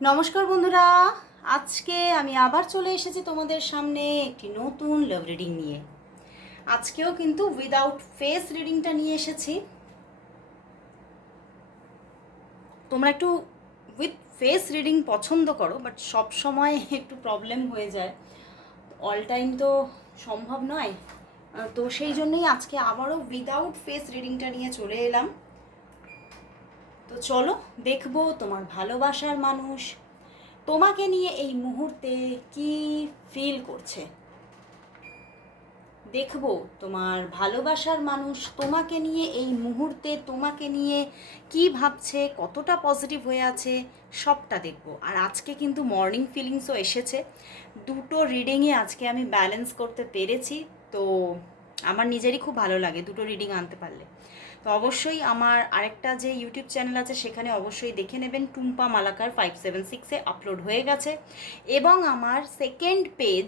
নমস্কার বন্ধুরা, আজকে আমি আবার চলে এসেছি তোমাদের সামনে একটি নতুন লাভ রিডিং নিয়ে। আজকেও কিন্তু উইদাউট ফেস রিডিংটা নিয়ে এসেছি। তোমরা একটু উইথ ফেস রিডিং পছন্দ করো, বাট সব সময় একটু প্রবলেম হয়ে যায়, অল টাইম তো সম্ভব নয়। তো সেই জন্যই আজকে আবারও উইদাউট ফেস রিডিংটা নিয়ে চলে এলাম। তো চলো দেখবো তোমার ভালোবাসার মানুষ তোমাকে নিয়ে এই মুহূর্তে কি ফিল করছে। দেখবো তোমার ভালোবাসার মানুষ তোমাকে নিয়ে এই মুহূর্তে তোমাকে নিয়ে কি ভাবছে, কতটা পজিটিভ হয়ে আছে, সবটা দেখবো। আর আজকে কিন্তু মর্নিং ফিলিংসও এসেছে। দুটো রিডিংয়ে আজকে আমি ব্যালেন্স করতে পেরেছি। তো আমার নিজেরই খুব ভালো লাগে দুটো রিডিং আনতে পারলে। তো অবশ্যই আমার আরেকটা যে ইউটিউব চ্যানেল আছে সেখানে অবশ্যই দেখে নেবেন, টুম্পা মালাকার 576-এ আপলোড হয়ে গেছে। এবং আমার সেকেন্ড পেজ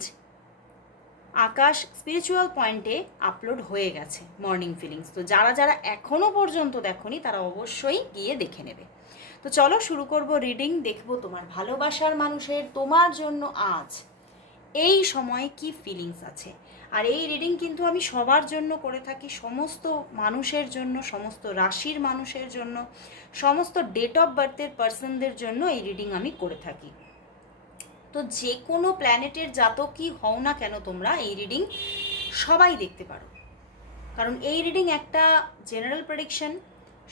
আকাশ স্পিরিচুয়াল পয়েন্টে আপলোড হয়ে গেছে মর্নিং ফিলিংস। তো যারা যারা এখনও পর্যন্ত দেখোনি তারা অবশ্যই গিয়ে দেখে নেবে। তো চলো শুরু করব রিডিং। দেখবো তোমার ভালোবাসার মানুষের তোমার জন্য আজ এই সময়ে কি ফিলিংস আছে। আর এই রিডিং কিন্তু আমি সবার জন্য করে থাকি, সমস্ত মানুষের জন্য, সমস্ত রাশির মানুষের জন্য, সমস্ত ডেট অফ বার্থের পার্সনদের জন্য এই রিডিং আমি করে থাকি। তো যে কোনো প্ল্যানেটের জাতকই হও না কেন তোমরা এই রিডিং সবাই দেখতে পারো, কারণ এই রিডিং একটা জেনারেল প্রেডিকশন,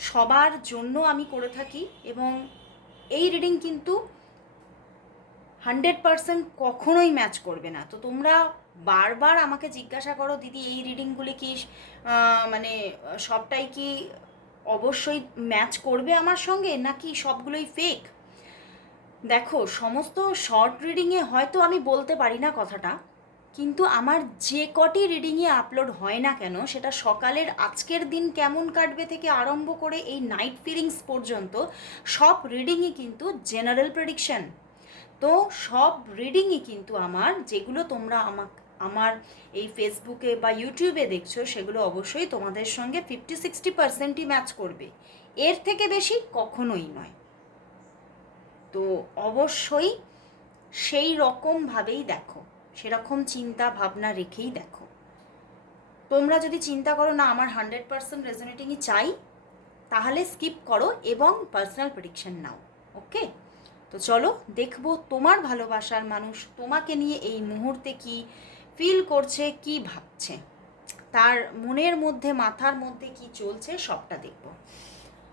সবার জন্য আমি করে থাকি। এবং এই রিডিং কিন্তু 100% কখনোই ম্যাচ করবে না। তো তোমরা বারবার আমাকে জিজ্ঞাসা করো, দিদি এই রিডিংগুলি কি মানে সবটাই কি অবশ্যই ম্যাচ করবে আমার সঙ্গে, নাকি সবগুলোই ফেক? দেখো, সমস্ত শর্ট রিডিংয়ে হয়তো আমি বলতে পারি না কথাটা, কিন্তু আমার যে কটি রিডিংয়ে আপলোড হয় না কেন, সেটা সকালের আজকের দিন কেমন কাটবে থেকে আরম্ভ করে এই নাইট ফিলিংস পর্যন্ত সব রিডিংই কিন্তু জেনারেল প্রেডিকশন। তো সব রিডিংই কিন্তু আমার, যেগুলো তোমরা আমার এই ফেসবুকে বা ইউটিউবে দেখছো, সেগুলো অবশ্যই তোমাদের সঙ্গে 50-60%ই ম্যাচ করবে, এর থেকে বেশি কখনোই নয়। তো অবশ্যই সেই রকমভাবেই দেখো, সেরকম চিন্তা ভাবনা রেখেই দেখো। তোমরা যদি চিন্তা করো না আমার 100% রেজোনেটিংই চাই, তাহলে স্কিপ করো এবং পার্সোনাল প্রেডিকশন নাও। ওকে, তো চলো দেখবো তোমার ভালোবাসার মানুষ তোমাকে নিয়ে এই মুহূর্তে কি ফিল করছে, কি ভাবছে, তার মনের মধ্যে মাথার মধ্যে কি চলছে, সবটা দেখবো।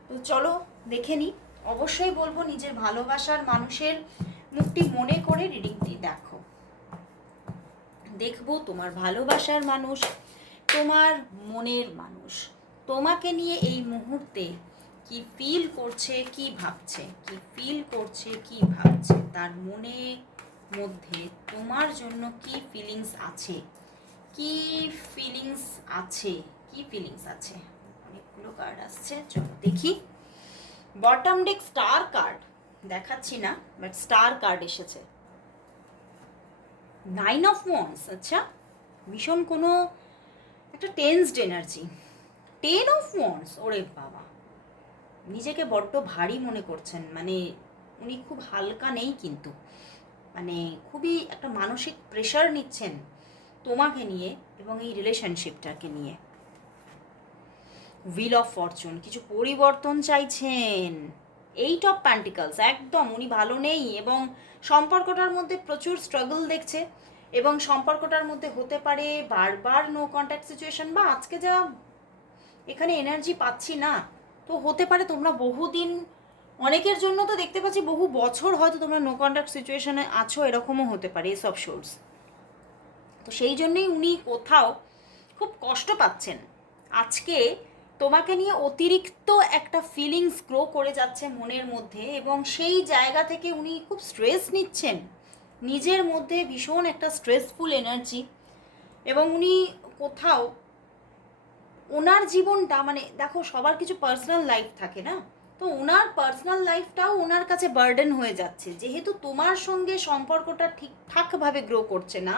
তো চলো দেখে নিই। অবশ্যই বলবো নিজের ভালোবাসার মানুষের মুখটি মনে করে রিডিংটি দেখো। দেখবো তোমার ভালোবাসার মানুষ তোমার মনের মানুষ তোমাকে নিয়ে এই মুহূর্তে কি ফিল করছে, কি ভাবছে, কি ফিল করছে, কি ভাবছে, তার মনে মধ্যে তোমার জন্য কি ফিলিংস আছে, কি ফিলিংস আছে, কি ফিলিংস আছে। অনেকগুলো কার্ড আসছে, চলো দেখি। বটম ডেক স্টার কার্ড দেখাচ্ছি না, বাট স্টার কার্ড এসেছে। 9 অফ ওয়ান্ডস, আচ্ছা ভীষণ কোনো একটা টেন্সড এনার্জি। 10 অফ ওয়ান্ডস, ওরে বাবা, নিজেকে বড্ড ভারী মনে করছেন, মানে উনি খুব হালকা নেই কিন্তু, মানে খুবই একটা মানসিক প্রেশার নিচ্ছেন তোমাকে নিয়ে এবং এই রিলেশনশিপটাকে নিয়ে। হুইল অফ ফরচুন, কিছু পরিবর্তন চাইছেন। 8 অফ প্যান্টিকলস, একদম উনি ভালো নেই এবং সম্পর্কটার মধ্যে প্রচুর স্ট্রাগল দেখছে। এবং সম্পর্কটার মধ্যে হতে পারে বারবার নো কন্ট্যাক্ট সিচুয়েশন, বা আজকে যা এখানে এনার্জি পাচ্ছি না, তো হতে পারে তোমরা বহুদিন, অনেকের জন্য তো দেখতে পাচ্ছি বহু বছর হয়তো তোমরা নো কন্ট্যাক্ট সিচুয়েশনে আছো, এরকমও হতে পারে এসব সোর্স। তো সেই জন্যই উনি কোথাও খুব কষ্ট পাচ্ছেন আজকে। তোমাকে নিয়ে অতিরিক্ত একটা ফিলিংস গ্রো করে যাচ্ছে মনের মধ্যে, এবং সেই জায়গা থেকে উনি খুব স্ট্রেস নিচ্ছেন নিজের মধ্যে, ভীষণ একটা স্ট্রেসফুল এনার্জি। এবং উনি কোথাও ওনার জীবনটা, মানে দেখো সবার কিছু পার্সোনাল লাইফ থাকে না, তো ওনার পার্সোনাল লাইফটাও ওনার কাছে বার্ডেন হয়ে যাচ্ছে, যেহেতু তোমার সঙ্গে সম্পর্কটা ঠিকঠাকভাবে গ্রো করছে না।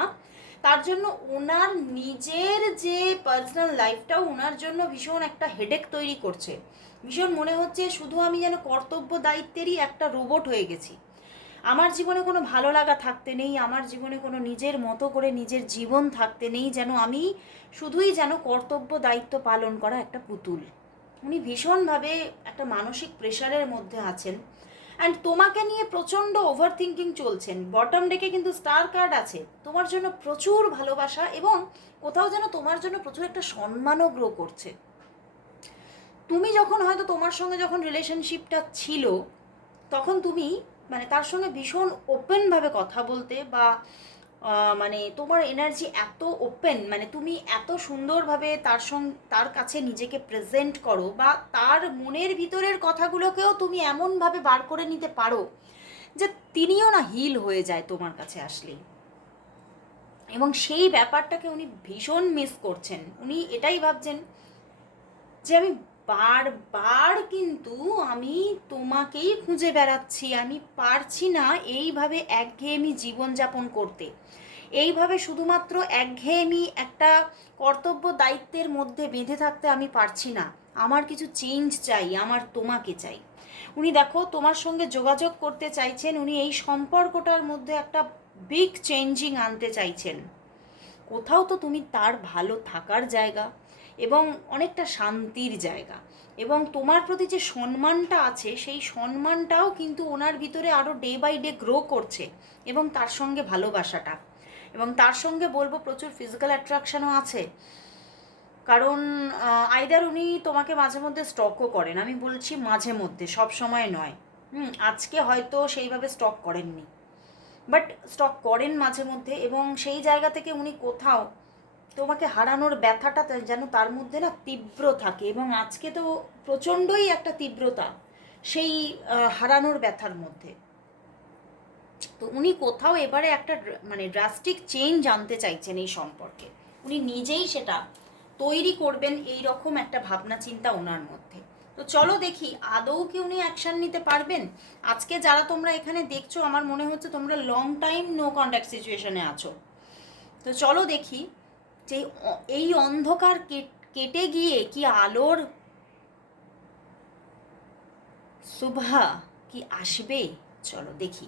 তার জন্য ওনার নিজের যে পার্সোনাল লাইফটাও ওনার জন্য ভীষণ একটা হেডেক তৈরি করছে। ভীষণ মনে হচ্ছে শুধু আমি যেন কর্তব্য দায়িত্বেরই একটা রোবট হয়ে গেছি। আমার জীবনে কোনো ভালো লাগা থাকতে নেই, আমার জীবনে কোনো নিজের মতো করে নিজের জীবন থাকতে নেই, যেন আমি শুধুই যেন কর্তব্য দায়িত্ব পালন করা একটা পুতুল। উনি ভীষণভাবে একটা মানসিক প্রেশারের মধ্যে আছেন। অ্যান্ড তোমাকে নিয়ে প্রচণ্ড ওভার থিঙ্কিং চলছেন। বটম ডেকে কিন্তু স্টার কার্ড আছে, তোমার জন্য প্রচুর ভালোবাসা এবং কোথাও যেন তোমার জন্য প্রচুর একটা সম্মানও গ্রো করছে। তুমি যখন হয়তো তোমার সঙ্গে যখন রিলেশনশিপটা ছিল, তখন তুমি মানে তার সঙ্গে ভীষণ ওপেনভাবে কথা বলতে বা মানে তোমার এনার্জি এত ওপেন, মানে তুমি এত সুন্দরভাবে তার কাছে নিজেকে প্রেজেন্ট করো বা তার মনের ভিতরের কথাগুলোকেও তুমি এমনভাবে বার করে নিতে পারো যে তিনিও না হিল হয়ে যায় তোমার কাছে আসলেই। এবং সেই ব্যাপারটাকে উনি ভীষণ মিস করছেন। উনি এটাই ভাবছেন যে আমি বারবার কিন্তু আমি তোমাকেই খুঁজে বেড়াচ্ছি, আমি পারছি না এইভাবে একঘেয়েমি জীবনযাপন করতে, এইভাবে শুধুমাত্র একঘেয়েমি একটা কর্তব্য দায়িত্বের মধ্যে বেঁধে থাকতে আমি পারছি না, আমার কিছু চেঞ্জ চাই, আমার তোমাকে চাই। উনি দেখো তোমার সঙ্গে যোগাযোগ করতে চাইছেন, উনি এই সম্পর্কটার মধ্যে একটা বিগ চেঞ্জিং আনতে চাইছেন। কোথাও তো তুমি তার ভালো থাকার জায়গা এবং অনেকটা শান্তির জায়গা, এবং তোমার প্রতি যে সম্মানটা আছে সেই সম্মানটাও কিন্তু ওনার ভিতরে আরও ডে বাই ডে গ্রো করছে, এবং তার সঙ্গে ভালোবাসাটা, এবং তার সঙ্গে বলবো প্রচুর ফিজিক্যাল অ্যাট্রাকশনও আছে। কারণ আইদার উনি তোমাকে মাঝে মধ্যে স্টকও করেন, আমি বলছি মাঝে মধ্যে, সব সময় নয়। আজকে হয়তো সেইভাবে স্টক করেননি, বাট স্টক করেন মাঝে মধ্যে, এবং সেই জায়গা থেকে উনি কোথাও তোমাকে হারানোর ব্যথাটা যেন তার মধ্যে না তীব্র থাকে, এবং আজকে তো প্রচণ্ডই একটা তীব্রতা সেই হারানোর ব্যথার মধ্যে। তো উনি কোথাও এবারে একটা মানে ড্রাস্টিক চেঞ্জ আনতে চাইছেন এই সম্পর্কে, উনি নিজেই সেটা তৈরি করবেন, এই রকম একটা ভাবনা চিন্তা ওনার মধ্যে। তো চলো দেখি আদৌ কি উনি অ্যাকশন নিতে পারবেন। আজকে যারা তোমরা এখানে দেখছো, আমার মনে হচ্ছে তোমরা লং টাইম নো কন্ট্যাক্ট সিচুয়েশনে আছো। তো চলো দেখি যে এই অন্ধকার কেটে গিয়ে কি আলোর সুভা কি আসবে। চলো দেখি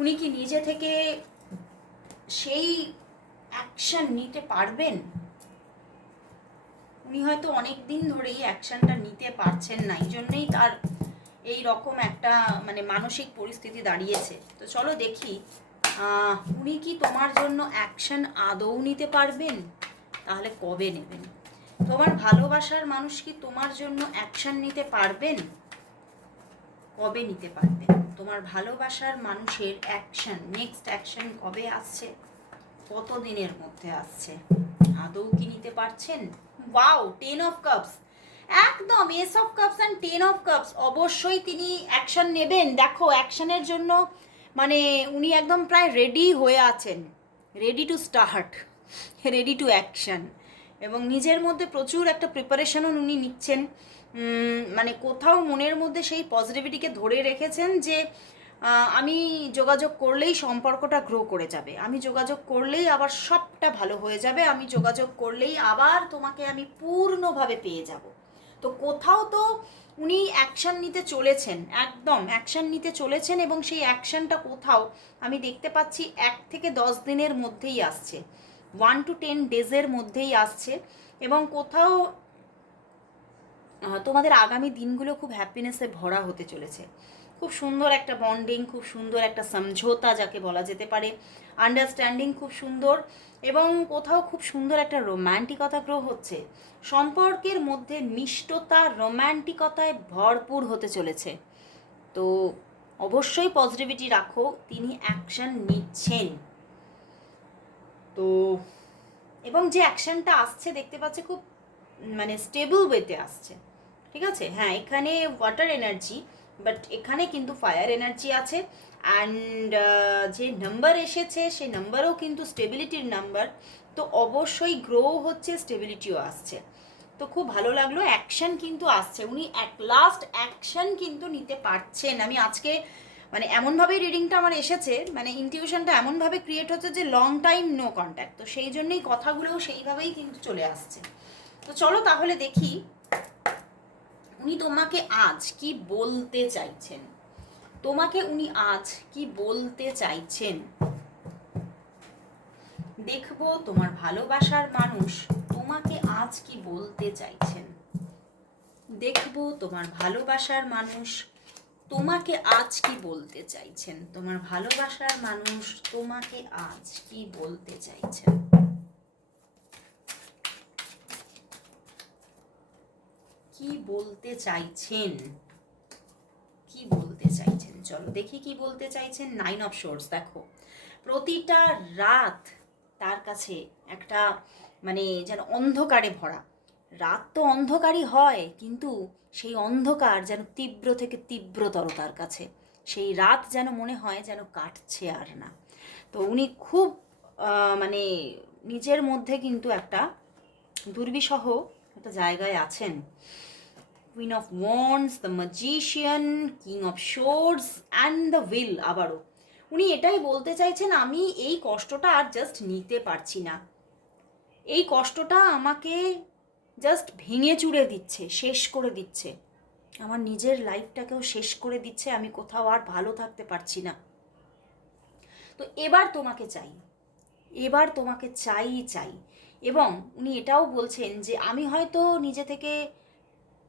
উনি কি নিজে থেকে সেই অ্যাকশন নিতে পারবেন। উনি হয়তো অনেক দিন ধরেই অ্যাকশনটা নিতে পারছেন না, এই জন্যই তার এই রকম একটা মানে মানসিক পরিস্থিতি দাঁড়িয়েছে। তো চলো দেখি উনি কি তোমার জন্য অ্যাকশন আদৌ নিতে পারবেন, তাহলে কবে নেবেন। তোমার ভালোবাসার মানুষ কি তোমার জন্য অ্যাকশন নিতে পারবেন, কবে নিতে পারবেন। তোমার ভালোবাসার মানুষের অ্যাকশন, নেক্সট অ্যাকশন কবে আসছে, কত দিনের মধ্যে আসছে, আদৌ কি নিতে পারছেন। ওয়াও, 10 অফ কাপস, একদম S of cups and 10 of cups. অবশ্যই তিনি অ্যাকশন নেবেন। দেখো অ্যাকশনের জন্য মানে উনি একদম প্রায় রেডি হয়ে আছেন, ready to start, ready to action, এবং নিজের মধ্যে প্রচুর একটা প্রিপারেশনও উনি নিচ্ছেন। মানে কোথাও মনের মধ্যে সেই পজিটিভিটিকে ধরে রেখেছেন যে আমি যোগাযোগ করলেই সম্পর্কটা গ্রো করে যাবে, আমি যোগাযোগ করলেই আবার সবটা ভালো হয়ে যাবে, আমি যোগাযোগ করলেই আবার তোমাকে আমি পূর্ণভাবে পেয়ে যাব। তো কোথাও তো উনি অ্যাকশান নিতে চলেছেন, একদম অ্যাকশান নিতে চলেছেন, এবং সেই অ্যাকশানটা কোথাও আমি দেখতে পাচ্ছি 1 থেকে 10 দিনের মধ্যেই আসছে, 1 to 10 ডেজের মধ্যেই আসছে। এবং কোথাও তোমাদের আগামী দিনগুলো খুব হ্যাপিনেসে ভরা হতে চলেছে। খুব সুন্দর একটা বন্ডিং, খুব সুন্দর একটা সমঝোতা যাকে বলা যেতে পারে, আন্ডারস্ট্যান্ডিং খুব সুন্দর, এবং কোথাও খুব সুন্দর একটা রোম্যান্টিকতা গ্রো হচ্ছে। সম্পর্কের মধ্যে মিষ্টতা, রোম্যান্টিকতায় ভরপুর হতে চলেছে। তো অবশ্যই পজিটিভিটি রাখো, তিনি অ্যাকশন নিচ্ছেন। তো এবং যে অ্যাকশনটা আসছে দেখতে পাচ্ছে খুব মানে স্টেবল ওয়েতে আসছে, ঠিক আছে। হ্যাঁ, এখানে ওয়াটার এনার্জি, বাট এখানে কিন্তু ফায়ার এনার্জি আছে। অ্যান্ড যে নাম্বার এসেছে সেই নাম্বারও কিন্তু স্টেবিলিটির নাম্বার। তো অবশ্যই গ্রো হচ্ছে, স্টেবিলিটিও আসছে। তো খুব ভালো লাগলো, অ্যাকশন কিন্তু আসছে, উনি অ্যাট লাস্ট অ্যাকশন কিন্তু নিতে পারছেন। আমি আজকে মানে এমনভাবেই রিডিংটা আমার এসেছে, মানে ইনটিউশনটা এমনভাবে ক্রিয়েট হচ্ছে যে লং টাইম নো কন্ট্যাক্ট, তো সেই জন্যই কথাগুলোও সেইভাবেই কিন্তু চলে আসছে। তো চলো তাহলে দেখি উনি তোমাকে আজ কি বলতে চাইছেন। তোমাকে উনি আজ কি বলতে চাইছেন। দেখবো তোমার ভালোবাসার মানুষ তোমাকে আজ কি বলতে চাইছেন। দেখবো তোমার ভালোবাসার মানুষ তোমাকে আজ কি বলতে চাইছেন। তোমার ভালোবাসার মানুষ তোমাকে আজ কি বলতে চাইছেন। কি বলতে চাইছেন, কি বলতে চাইছেন, চলো দেখি কি বলতে চাইছেন। 9 অফ সোর্স। দেখো প্রতিটা রাত তার কাছে একটা মানে যেন অন্ধকারে ভরা। রাত তো অন্ধকারই হয়, কিন্তু সেই অন্ধকার যেন তীব্র থেকে তীব্রতর তার কাছে। সেই রাত যেন মনে হয় যেন কাটছে আর না। তো উনি খুব মানে নিজের মধ্যে কিন্তু একটা দুর্বিষহ একটা জায়গায় আছেন। Queen of wands, the magician, king of swords and the will. আবারও উনি এটাই বলতে চাইছেন, আমি এই কষ্টটা আর জাস্ট নিতে পারছি না। এই কষ্টটা আমাকে জাস্ট ভেঙে চুড়ে দিচ্ছে, শেষ করে দিচ্ছে। আমার নিজের লাইফটাকেও শেষ করে দিচ্ছে। আমি কোথাও আর ভালো থাকতে পারছি না। তো এবার তোমাকে চাই, এবার তোমাকে চাই। এবং উনি এটাও বলছেন যে আমি হয়তো নিজে থেকে,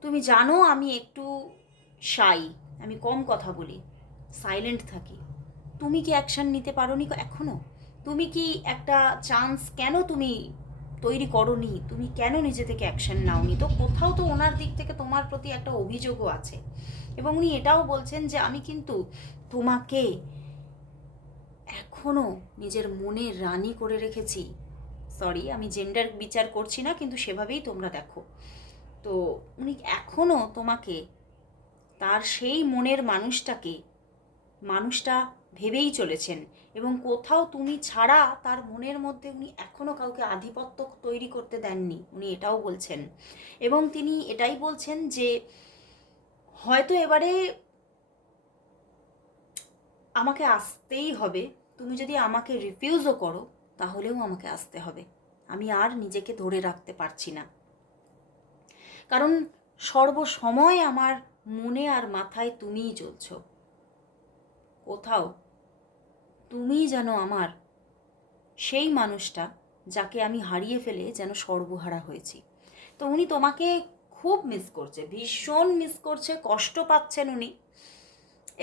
তুমি জানো আমি একটু শাই, আমি কম কথা বলি, সাইলেন্ট থাকি। তুমি কি অ্যাকশন নিতে পারোনি এখনো? তুমি কি একটা চান্স কেন তুমি তৈরি করোনি? তুমি কেন নিজে থেকে অ্যাকশন নাওনি? তো কোথাও তো ওনার দিক থেকে তোমার প্রতি একটা অভিযোগও আছে। এবং উনি এটাও বলছেন যে আমি কিন্তু তোমাকে এখনো নিজের মনের রানী করে রেখেছি। সরি, আমি জেন্ডার বিচার করছি না, কিন্তু সেভাবেই তোমরা দেখো। তো উনি এখনো তোমাকে তার সেই মনের মানুষটা ভেবেই চলেছেন। এবং কোথাও তুমি ছাড়া তার মনের মধ্যে উনি এখনো কাউকে আধিপত্য তৈরি করতে দেননি, উনি এটাও বলছেন। এবং তিনি এটাই বলছেন যে হয়তো এবারে আমাকে আসতেই হবে। তুমি যদি আমাকে রিফিউজও করো তাহলেও আমাকে আসতে হবে। আমি আর নিজেকে ধরে রাখতে পারছি না, কারণ সর্বসময় আমার মনে আর মাথায় তুমিই চলছ। কোথাও তুমি যেন আমার সেই মানুষটা যাকে আমি হারিয়ে ফেলে যেন সর্বহারা হয়েছি। তো উনি তোমাকে খুব মিস করছে, ভীষণ মিস করছে, কষ্ট পাচ্ছেন উনি।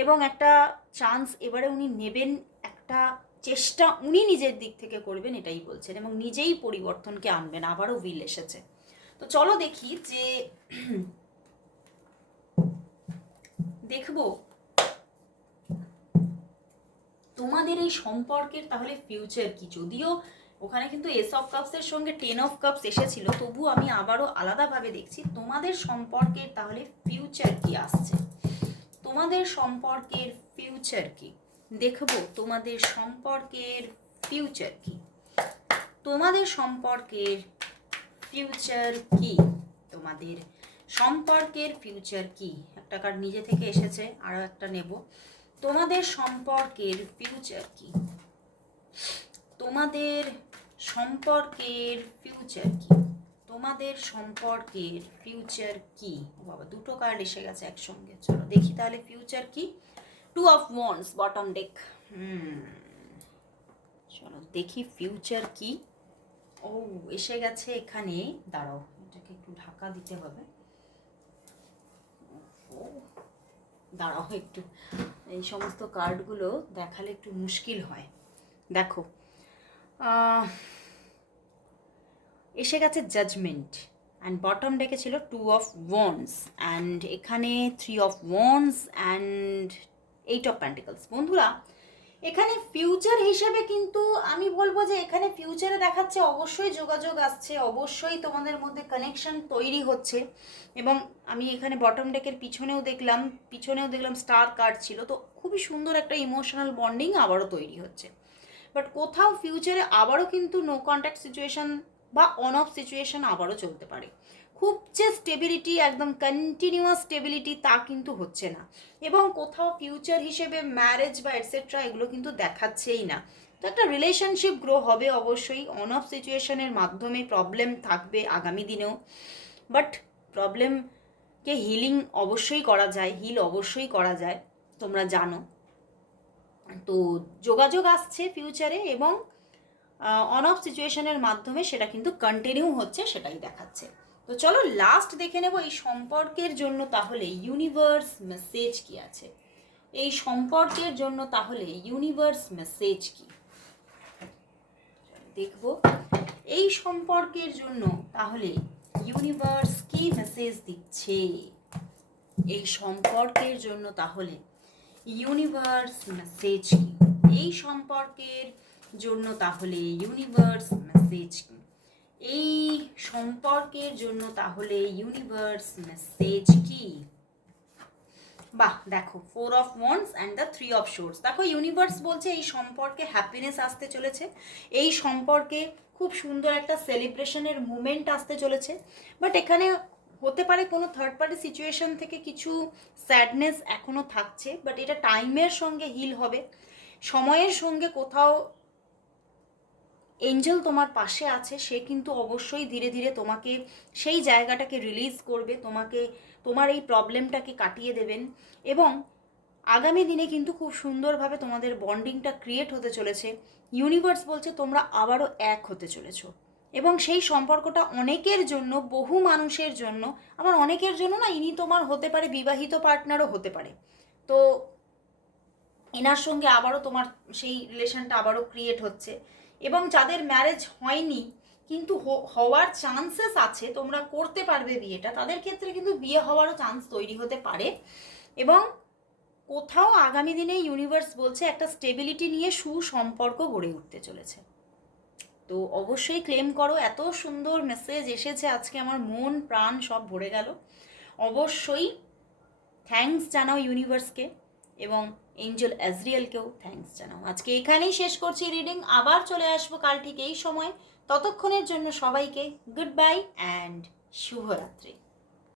এবং একটা চান্স এবারে উনি নেবেন, একটা চেষ্টা উনি নিজের দিক থেকে করবেন, এটাই বলছেন। এবং নিজেই পরিবর্তনকে আনবেন। আবারও উইল এসেছে। তো চলো দেখি যে দেখবো তোমাদের এই সম্পর্কের তাহলে ফিউচার কি। যদিও ওখানে কিন্তু এস অফ কাপসের সঙ্গে 10 অফ কাপস এসেছিল, তবু আমি আবারও আলাদাভাবে দেখছি তোমাদের সম্পর্কের তাহলে ফিউচার কি আসছে। তোমাদের সম্পর্কের ফিউচার কি দেখবো। তোমাদের সম্পর্কের ফিউচার কি, তোমাদের সম্পর্কের ফিউচার কি, তোমাদের সম্পর্কের ফিউচার কি। একটা কার্ড নিজে থেকে এসেছে, আরও একটা নেব। তোমাদের সম্পর্কের ফিউচার কি, তোমাদের সম্পর্কের ফিউচার কি, তোমাদের সম্পর্কের ফিউচার কি। বাবা, দুটো কার্ড এসে গেছে একসঙ্গে। চলো দেখি তাহলে ফিউচার কি। 2 অফ ওয়ান্ডস বটম ডেক। চলো দেখি ফিউচার কি। ও এসে গেছে এখানে। দাঁড়াও, এটাকে একটু ঢাকা দিতে হবে। দাঁড়াও একটু, এই সমস্ত কার্ডগুলো দেখালে একটু মুশকিল হয়। দেখো এসে গেছে জাজমেন্ট, অ্যান্ড বটম ডেকে ছিল 2 অফ ওয়ান্ডস, অ্যান্ড এখানে 3 of wands and 8 of pentacles. বন্ধুরা এখানে ফিউচার হিসেবে কিন্তু আমি বলবো যে এখানে ফিউচারে দেখাচ্ছে অবশ্যই যোগাযোগ আসছে, অবশ্যই তোমাদের মধ্যে কানেকশন তৈরি হচ্ছে। এবং আমি এখানে বটম ডেকের পিছনেও দেখলাম স্টার কার্ড ছিল। তো খুবই সুন্দর একটা ইমোশনাল বন্ডিং আবারও তৈরি হচ্ছে। বাট কোথাও ফিউচারে আবারও কিন্তু নো কন্ট্যাক্ট সিচুয়েশন বা অন অফ সিচুয়েশন আবারও চলতে পারে। খুব যে স্টেবিলিটি, একদম কন্টিনিউয়াস স্টেবিলিটি, তা কিন্তু হচ্ছে না। এবং কোথাও ফিউচার হিসেবে ম্যারেজ বা এটসেট্রা এগুলো কিন্তু দেখাচ্ছেই না। তো একটা রিলেশনশিপ গ্রো হবে অবশ্যই। অন অফ সিচুয়েশনের মাধ্যমে প্রবলেম থাকবে আগামী দিনেও, বাট প্রবলেমকে হিলিং অবশ্যই করা যায়, হিল অবশ্যই করা যায়। তোমরা জানো। তো যোগাযোগ আসছে ফিউচারে, এবং অন অফ সিচুয়েশনের মাধ্যমে সেটা কিন্তু কন্টিনিউ হচ্ছে, সেটাই দেখাচ্ছে। তো চলো লাস্ট দেখে নেব এই সম্পর্কের জন্য তাহলে ইউনিভার্স মেসেজ কি আছে। এই সম্পর্কের জন্য তাহলে ইউনিভার্স মেসেজ কি দেখব। এই সম্পর্কের জন্য তাহলে ইউনিভার্স কি মেসেজ দিচ্ছে। এই সম্পর্কের জন্য তাহলে ইউনিভার্স মেসেজ কি। এই সম্পর্কের জন্য তাহলে ইউনিভার্স মেসেজ কি। এই সম্পর্কের জন্য তাহলে ইউনিভার্স মেসেজ কি। বাহ, দেখো 4 of wands and the 3 of swords. দেখো ইউনিভার্স বলছে এই সম্পর্কে হ্যাপিনেস আসতে চলেছে, এই সম্পর্কে খুব সুন্দর একটা সেলিব্রেশনের মুমেন্ট আসতে চলেছে। বাট এখানে হতে পারে কোনো থার্ড পার্টি সিচুয়েশন থেকে কিছু স্যাডনেস এখনও থাকছে, বাট এটা টাইমের সঙ্গে হিল হবে, সময়ের সঙ্গে কোথাও এঞ্জেল তোমার পাশে আছে, সে কিন্তু অবশ্যই ধীরে ধীরে তোমাকে সেই জায়গাটাকে রিলিজ করবে, তোমাকে তোমার এই প্রবলেমটাকে কাটিয়ে দেবেন, এবং আগামী দিনে কিন্তু খুব সুন্দরভাবে তোমাদের বন্ডিংটা ক্রিয়েট হতে চলেছে। ইউনিভার্স বলছে তোমরা আবারও এক হতে চলেছো, এবং সেই সম্পর্কটা অনেকের জন্য, বহু মানুষের জন্য, আবার অনেকের জন্য না, ইনি তোমার হতে পারে বিবাহিত পার্টনারও হতে পারে। তো এনার সঙ্গে আবারও তোমার সেই রিলেশনটা আবারও ক্রিয়েট হচ্ছে, এবং যাদের ম্যারেজ হয়নি কিন্তু হওয়ার চান্সেস আছে, তোমরা করতে পারবে বিয়েটা, তাদের ক্ষেত্রে কিন্তু বিয়ে হওয়ারও চান্স তৈরি হতে পারে। এবং কোথাও আগামী দিনে ইউনিভার্স বলছে একটা স্টেবিলিটি নিয়ে সুসম্পর্ক গড়ে উঠতে চলেছে। তো অবশ্যই ক্লেম করো, এত সুন্দর মেসেজ এসেছে আজকে, আমার মন প্রাণ সব ভরে গেল। অবশ্যই থ্যাঙ্কস জানাও ইউনিভার্সকে, এবং এঞ্জেল অ্যাজরিয়েলকেও থ্যাঙ্কস জানাও। আজকে এখানেই শেষ করছি রিডিং, আবার চলে আসবো কাল ঠিক এই সময়। ততক্ষণের জন্য সবাইকে গুড বাই অ্যান্ড শুভরাত্রি।